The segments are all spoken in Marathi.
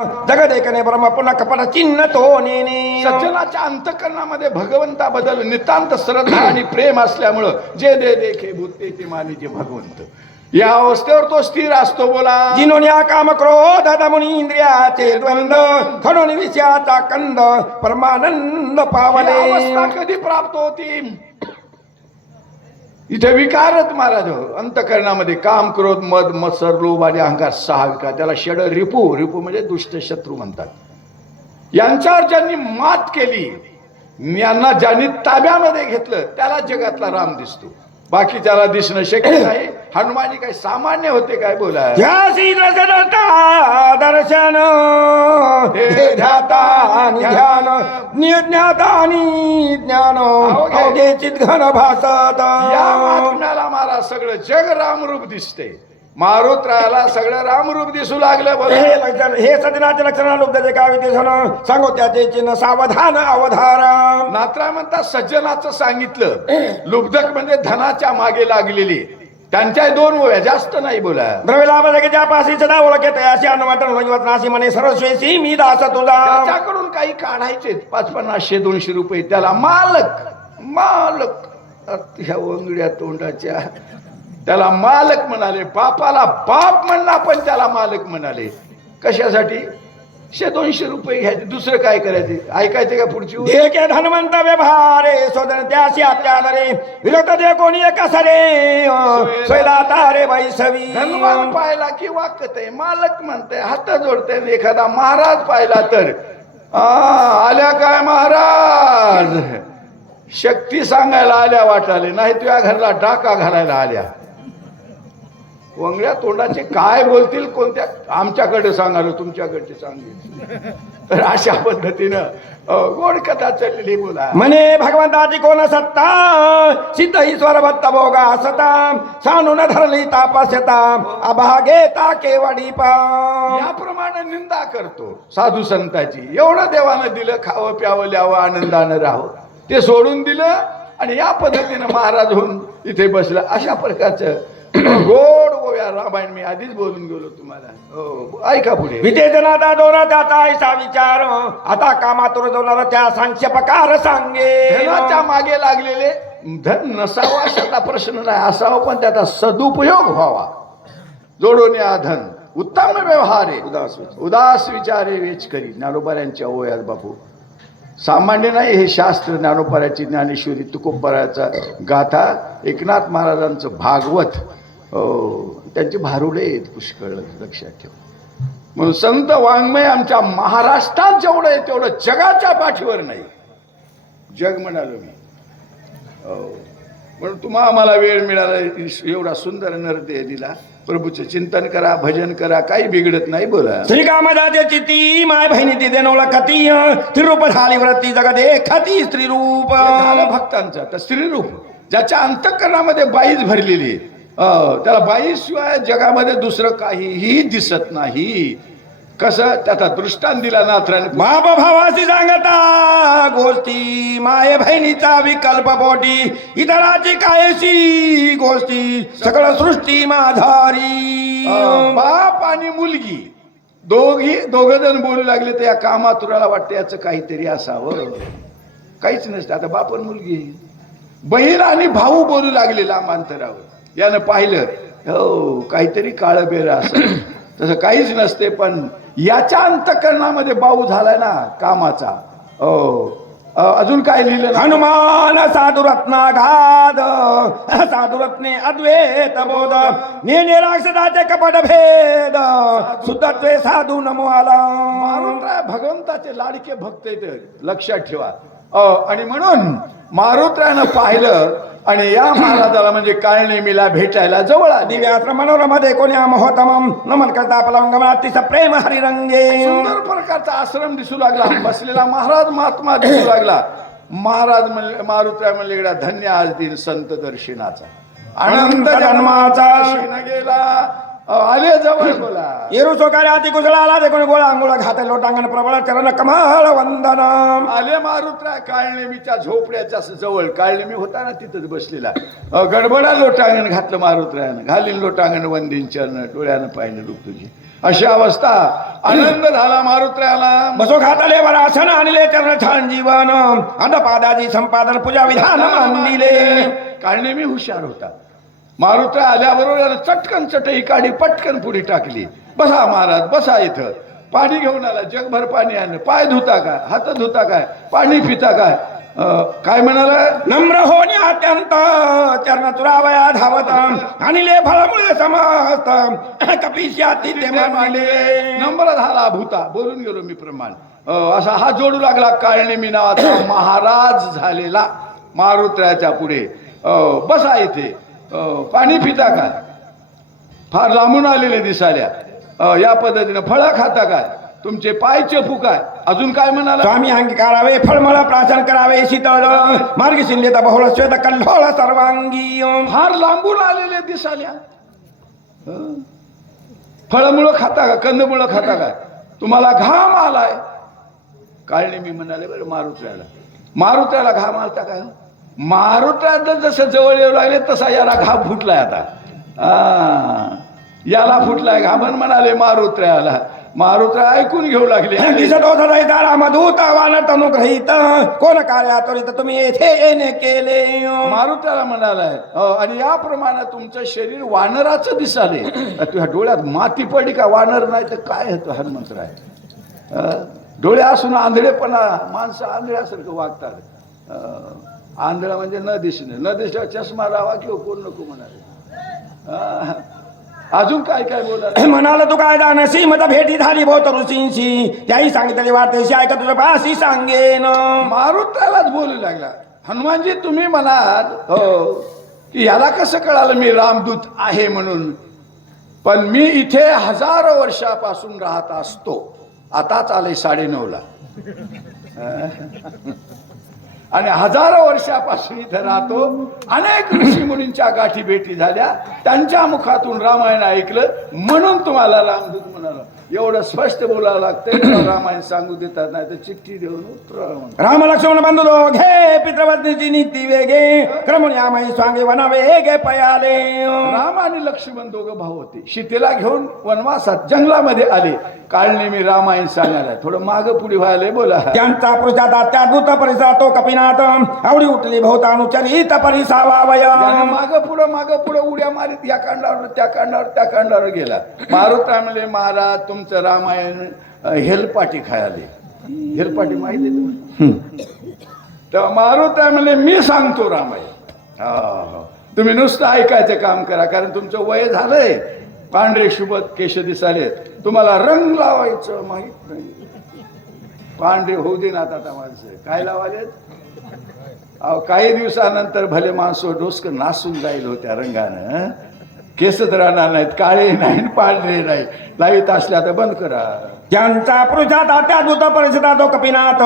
जगदेकने ब्रह्म पुन्हा कपट चिन्ह तो सज्जनाच्या अंतकरणामध्ये भगवंताबद्दल नितांत श्रद्धा आणि प्रेम असल्यामुळं जे दे देखे भूते ते मानिजे भगवंत. या अवस्थेवर तो स्थिर असतो बोला. जिनोन्या काम क्रोध दमुनी इंद्रियाचे द्वंद खडून विषयाचा कंद परमानंद पावले. अवस्था कधी प्राप्त होती? इथे विकारच महाराज अंतकरणामध्ये काम क्रोध मद मत्सर लोभ आणि अहंकार सहा विकार. त्याला षड रिपू रिपू म्हणजे दुष्ट शत्रू म्हणतात. यांच्यावर ज्यांनी मात केली यांना ज्यांनी ताब्यामध्ये घेतलं त्याला जगातला राम दिसतो. बाकी त्याला दिसणं शक्य नाही. हनुमानी काय सामान्य होते काय बोला दर्शन हे ध्याता ध्यान. ज्ञान. घन भासत. या सगळं जग रामरूप दिसते. मारुत्राला सगळं रामरूप दिसू लागलं बरं हे लक्षण हे सदनाचे लक्षण कावे ते सण सांगो त्याचे चिन्ह सावधान अवधारा नात्रा म्हणतात सज्जनाचं सांगितलं. लुब्धक म्हणजे धनाच्या मागे लागलेली. त्यांच्या दोन ओव्या जास्त नाही बोला. सदा ओळखेत अशी म्हणे सरस्वेसी मी दास तुझा. त्याच्याकडून काही काढायचे पाच पन्नासशे दोनशे रुपये. त्याला मालक मालक. ह्या वंगड्या तोंडाच्या त्याला मालक म्हणाले बापाला बाप म्हणला पण त्याला मालक म्हणाले. कशासाठी? शे दोनशे रुपये घ्यायचे दुसरं काय करायचे? ऐकायचे का पुढची धनवंत व्यवहारे सोदन त्याशी अत्यादरे विरोध दे कोणी एक सरे तारे बैसवी धनवान पाहिला की वाकत आहे मालक म्हणते हात जोडते एखादा महाराज पाहिला तर. आल्या काय महाराज? शक्ती सांगायला आल्या वाटाले नाही तुझ्या घरला डाका घालायला आल्या. वंगड्या तोंडाचे काय बोलतील कोणत्या? आमच्याकडे सांगालो तुमच्याकडचे सांगेल तर अशा पद्धतीनं गोड कथा चाललेली बोला. म्हणे भगवंताची कोण सत्ता? सिद्ध ईश्वर भत्त भोगा सता. सांडून धरली तापस्यता. अभागे केवडी पा याप्रमाणे निंदा करतो साधू संताची. एवढं देवानं दिलं खावं प्यावं ल्यावं आनंदानं राहावं. ते सोडून दिलं आणि या पद्धतीनं महाराज होऊन इथे बसला. अशा प्रकारचं गोड गोव्या रामायण मी आधीच बोलून गेलो तुम्हाला. हो ऐका पुढे. वितेजनाचा दोन त्याचा ऐसा विचार आता कामातूर जोणार त्या संक्षेपकार सांगे. धनाच्या मागे लागलेले धन नसावा अशाचा प्रश्न नाही असावा पण त्याचा सदुपयोग व्हावा. जोडून या धन. उत्तम व्यवहार आहे. उदास विचार. उदास विचारे वेच करी ज्ञानोबाऱ्यांच्या ओयात बापू. सामान्य नाही हे शास्त्र ज्ञानोबाऱ्याची ज्ञानेश्वरी तुकोबराचा गाथा. एकनाथ महाराजांचं भागवत. हो, त्यांचे भारुडे आहेत पुष्कळ लक्षात ठेव. म्हणून संत वाङ्मय आमच्या महाराष्ट्रात जेवढं आहे तेवढं जगाच्या पाठीवर नाही. जग म्हणालो मी. हो. म्हणून तुम्हा आम्हाला वेळ मिळाला एवढा सुंदर नरदेह दिला. प्रभूचं चिंतन करा भजन करा काही बिघडत नाही बोला. श्रीकामदाते चिती माय बहिणी ती देन ओळखती त्रिरूप झाली व्रती जगदे खती स्त्रीरूप. भक्तांचं आता स्त्रीरूप ज्याच्या अंतकरणामध्ये बाईच भरलेली आहे. अं, त्याला बाईशिवाय जगामध्ये दुसरं काहीही दिसत नाही. कसं? त्याचा दृष्टांत दिला नाथराने बाप भावाशी सांगता गोष्टी माय बहिणीचा विकल्प पोटी इतराची कायशी गोष्टी सकळ सृष्टी माझारी अं, बाप आणि मुलगी दोघी दोघ जण बोलू लागले तर या कामातुराला वाटतं याचं काहीतरी असावं. काहीच नसतं. आता बाप आणि मुलगी. बहीण आणि भाऊ बोलू लागले लांब अंतरावर. यानं पाहिलं हो काहीतरी काळं बेर असं. तसं काहीच नसते पण याच्या अंतकरणामध्ये बाऊ झालाय ना कामाचा. हो. अजून काय लिहिलं? हनुमान साधु रत्नाघात साधु रत्ने अद्वैत बोध नेने राक्षसाचे कपट भेद सुद्धत्वे साधू नमो आला. भगवंताचे लाडके भक्त लक्षात ठेवा. आणि म्हणून मारुतरायानं पाहिलं आणि या महाराजाला म्हणजे काळनेमीला भेटायला जवळ दिव्यात्र मनोरमध्ये कोण्या महोत्तमम नमन करता पलंगमनातीस प्रेम हरिरंगे. सुंदर प्रकारचा आश्रम दिसू लागला. बसलेला महाराज महात्मा दिसू लागला. महाराज म्हणले मारुतराय म्हणले "इकडा धन्य आज दिन संत दर्शनाचा. अनंत जन्माचा गेला. आले जवळ बोला. येरुसो कार्य अति कुशळाला देखून गोळा अंगुळ घात लोटांगण प्रबळ चरण कमळ वंदन. आले मारुतराय काळनेमीच्या झोपड्याच्या जवळ. काळनेमी होता ना तिथंच बसलेला. गडबडा लोटांगण घातलं मारुतरायानं. घालीन लोटांगण वंदीन चरण डोळ्यानं पाहिलं रूप तुझी अशी अवस्था. आनंद झाला मारुत्र्याला. बसो खातले वरासन आणले चरण छान जीवन. अदपादाजी संपादन पूजा विधान मांडिले काढणे मी हुशार होता. मारुत्र आल्याबरोबर यानं चटकन चटई काढी पटकन पुढे टाकली. बसा महाराज बसा इथं. पाणी घेऊन आला जगभर पाणी आणलं. पाय धुता काय? हात धुता काय? पाणी पिता काय? काय म्हणाला? नम्र होणे अत्यंत चरण चुरावया धावत आणले फळमुळे समस्त कपिशाती ते नंबर झाला भूता बोलून गेलो मी प्रमाण. असा हात जोडू लागला काळणे मी नावाचा महाराज झालेला मारुत्र्याच्या पुढे. बसा इथे. पाणी पिता काय? फार लांबून आलेले दिसाल्या या पद्धतीनं फळं खाता काय? तुमचे पाय चपू काय? अजून काय म्हणाला? स्वामी अंगीकारावे फळमळ प्राशन करावे शीतळ मार्ग शिंदेता बहुळ श्वेत कल्लोळ सर्वांगी फार लांबून आलेले दिसाल्या? फळमुळं खाता का? कंदमुळं खाता काय तुम्हाला घाम आलाय. काळणे मी म्हणाले बरं मारुत्र्याला मारुत्र्याला घाम आलता का? मारुत्र्यात जसं जवळ येऊ लागले तसा याला घाम फुटलाय आता. आ, याला फुटलाय घामन म्हणाले मारुत्र्याला मारुत्र्या ऐकून घेऊ लागले. दिसत होत रामदूत वानट अनुग्रहित कोण कार्या त्वरित तुम्ही येथे येणे केले? मारुत्याला म्हणालाय आणि याप्रमाणे तुमचं शरीर वानराचं दिसाले. तुझ्या डोळ्यात माती पडली का? वानर नाही तर काय होतं हनुमंतराय? अ, डोळे असून आंधळेपणा माणसं आंधळ्यासारखं वागतात. आंधळा म्हणजे न दिसणे. न दिसल्यावर चष्मा लावा किंवा कोण नको म्हणाले. अजून काय काय बोला म्हणाल तू काय दानसी मत भेटी झाली बहुत ऋषींशी त्याही सांगितले वार्तेशी ऐका तुझं पाशी सांगेन. मारुत्यालाच बोलू लागला. हनुमानजी तुम्ही म्हणाल हो की याला कसं कळालं मी रामदूत आहे म्हणून? पण मी इथे हजारो वर्षापासून राहत असतो. आताच आले साडेनऊला. आणि हजारो वर्षापासून इथे राहतो. अनेक ऋषी मुनींच्या गाठी भेटी झाल्या. त्यांच्या मुखातून रामायण ऐकलं. म्हणून तुम्हाला रामदूत म्हणाला. एवढं स्पष्ट बोलावं तेव्हा रामायण सांगू देतात नाही तर चिठ्ठी देऊन म्हणून. राम लक्ष्मण बंधू दोघे पितृपत्नीची नीती वेगे. क्रमण यामाई स्वांगे वना वेगे पयाले. राम आणि लक्ष्मण दोघं भाऊ होते. सीतेला घेऊन वनवासात जंगलामध्ये आले. काळने मी रामायण सांगायला थोडं माग पुढे व्हायला बोला. त्यांचा पृष्ठात अत्याद्भुत परिसर तो कपिनाथ. आवडी उठली बहुतानुचरित परिसावावय माग पुढं माग पुढं उड्या मारीत या कांडावर त्या कांडावर त्या कांडावर गेला. मारुत म्हणले महाराज तुमचं रामायण हेलपाटी खायले. हेलपाटी माहिती आहे? तर मारुत म्हणले मी सांगतो रामायण. तुम्ही नुसतं ऐकायचं काम करा कारण तुमचं वय झालंय. पांढरे शुभत केश दिसाले तुम्हाला रंग लावायचं माहीत नाही. पांढरे होऊ दे ना आता माणसं. काय लावालेत? अहो काही दिवसानंतर भले माणसं डोसक नासून जाईल होत्या रंगानं. केसच राहणार नाहीत काळे नाही पांढरे नाही. लाईत असल्या तर बंद करा. त्यांचा पृष्ठात अत्याद्भुत परिसर तो कपिनाथ.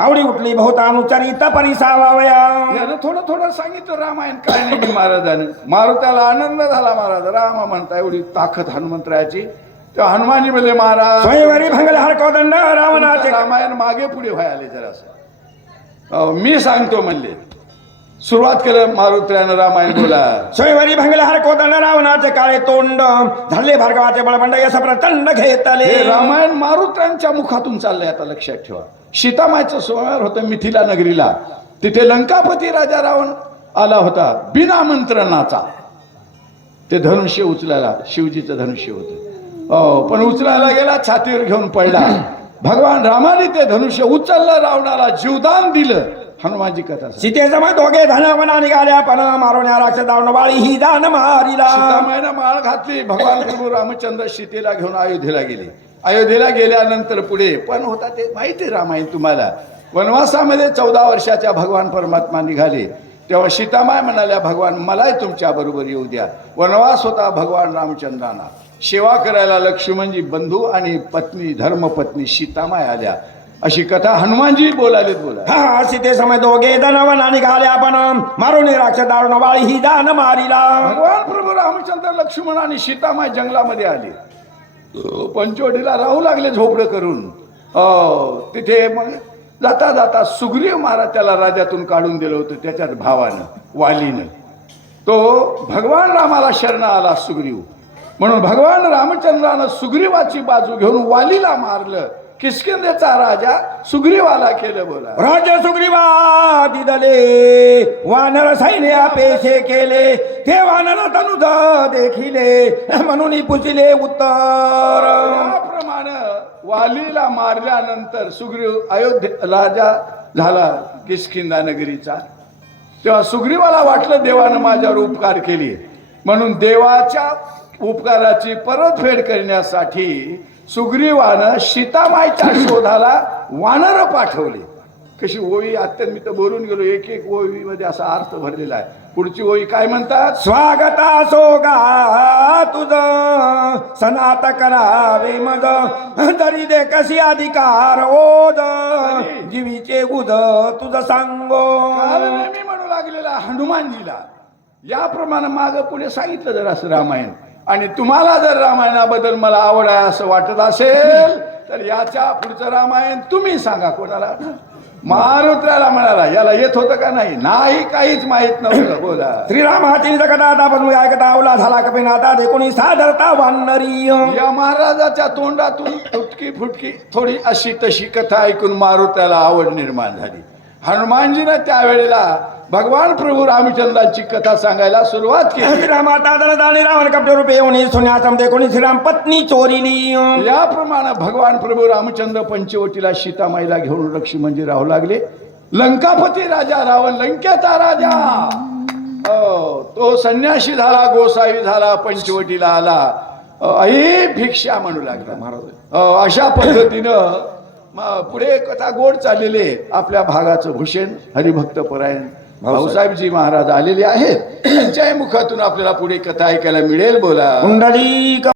आवडी उठली बहुतानुचरित परिसावावया. यानं थोडं थोडं सांगितलं रामायण काय नाही महाराजानं. मारुत्याला आनंद झाला महाराज. राम म्हणता एवढी ताकद हनुमंतरायाची. तेव्हा हनुमानजी म्हणले महाराज स्वयंवरी भंगल हर कोदंड रावणाचे रामायण मागे पुढे व्हायले जरासं. मी सांगतो म्हणले सुरुवात केलं मारुत्र्यानं रामायण बोला. स्वयंवरी भंगल हर कोदंड रावणाचे काळे तोंड. धरले भार्गवाचे बळबंड यश प्रचंड घेतले. हे रामायण मारुत्रांच्या मुखातून चाललंय आता लक्षात ठेवा. सीतामायचं स्वयंवर होतं मिथिला नगरीला. तिथे लंकापती राजा रावण आला होता बिना मंत्रणाचा. ते धनुष्य उचलायला शिवजीचं धनुष्य होतं. अहो, पण उचलायला गेला छातीवर घेऊन पडला. भगवान रामाने ते धनुष्य उचललं रावणाला जीवदान दिलं. हनुमानजी कथा सांगतात. सीते समय दोघे धनवना निघाल्या पण मारवण्या राक्षस दावणवाळी ही दान मारिला। सीतामाईनं माळ घातली भगवान प्रभू रामचंद्र सीतेला घेऊन अयोध्येला गेले. अयोध्येला गेल्यानंतर पुढे पण होता ते माहिती रामायण तुम्हाला. वनवासामध्ये चौदा वर्षाच्या भगवान परमात्मा निघाले. तेव्हा सीतामाय म्हणाल्या भगवान मलाही तुमच्या बरोबर येऊ द्या. वनवास होता भगवान रामचंद्रांना. सेवा करायला लक्ष्मणजी बंधू आणि पत्नी धर्मपत्नी सीतामाय आल्या. अशी कथा हनुमानजी बोलालेत बोला. हा सीते समय दोघे धनवना निघाल्या पण मारून राक्षस दारुणवाळी ही दान मारिला. भगवान प्रभू रामचंद्र लक्ष्मण आणि सीतामाय जंगलामध्ये आले. पंचवटीला राहू लागले झोपडं करून. तिथे मग जाता जाता सुग्रीव महाराज त्याला राजातून काढून दिलं होतं त्याच्यात भावानं वालीनं. तो भगवान रामाला शरण आला सुग्रीव. म्हणून भगवान रामचंद्रानं सुग्रीवाची बाजू घेऊन वालीला मारलं. किष्किंधेचा राजा सुग्रीवाला केलं बोला. राजा सुग्रीवा दिदले वानर सैन्य पेशे केले ते वानर तनुज देखिले म्हणून पुसिले उत्तर. त्याप्रमाणे वालीला मारल्यानंतर सुग्रीव अयोध्ये राजा झाला किष्किंदा नगरीचा तेव्हा सुग्रीवाला वाटलं देवानं माझ्यावर उपकार केली म्हणून देवाच्या उपकाराची परतफेड करण्यासाठी सुग्रीवानं सीतामाईच्या शोधाला वानर पाठवले. कशी ओळी अत्यंत मी तर बोलून गेलो. एक एक ओळीमध्ये असा अर्थ भरलेला आहे. पुढची ओळी काय म्हणतात? स्वागता सोगा तुझ सनात करावे मग. तरी दे कशी अधिकार ओद जीवीचे गुद तुझ सांगो. मी म्हणू लागलेला हनुमानजीला. याप्रमाणे माग पुढे सांगितलं जर असं रामायण. आणि तुम्हाला जर रामायणाबद्दल मला आवड आहे असं वाटत असेल तर याच्या पुढचं रामायण तुम्ही सांगा कोणाला. मारुत्राला म्हणाला याला येत होतं का नाही? नाही काहीच माहीत नव्हतं बोला. श्रीराम हाती कथा आता पण ऐकता आवला झाला कपे नाता देखुनी सादरता वानरी. या महाराजाच्या तोंडातून फुटकी फुटकी थोडी अशी तशी कथा ऐकून मारुत्याला आवड निर्माण झाली. हनुमानजीनं त्यावेळेला भगवान प्रभू रामचंद्रांची कथा सांगायला सुरुवात केली. श्रीराम आता दाणी रावण कपडे रूपे येऊन सोन्यासम देखुनी श्रीराम पत्नी चोरीली याप्रमाणे भगवान प्रभू रामचंद्र पंचवटीला सीतामाईला घेऊन लक्ष्मणजी राहू लागले. लंकापती राजा रावण लंकेचा राजा. तो संन्यासी झाला गोसावी झाला पंचवटीला आला. आई भिक्षा म्हणू लागला. महाराज. अशा पद्धतीनं पुढे कथा गोड चाललेली आपल्या भागाचं भूषण हरिभक्त परायण. भाऊसाहेबजी महाराज आलेले आहेत. त्यांच्याही मुखातून आपल्याला पुढे कथा ऐकायला मिळेल बोला. कुंडली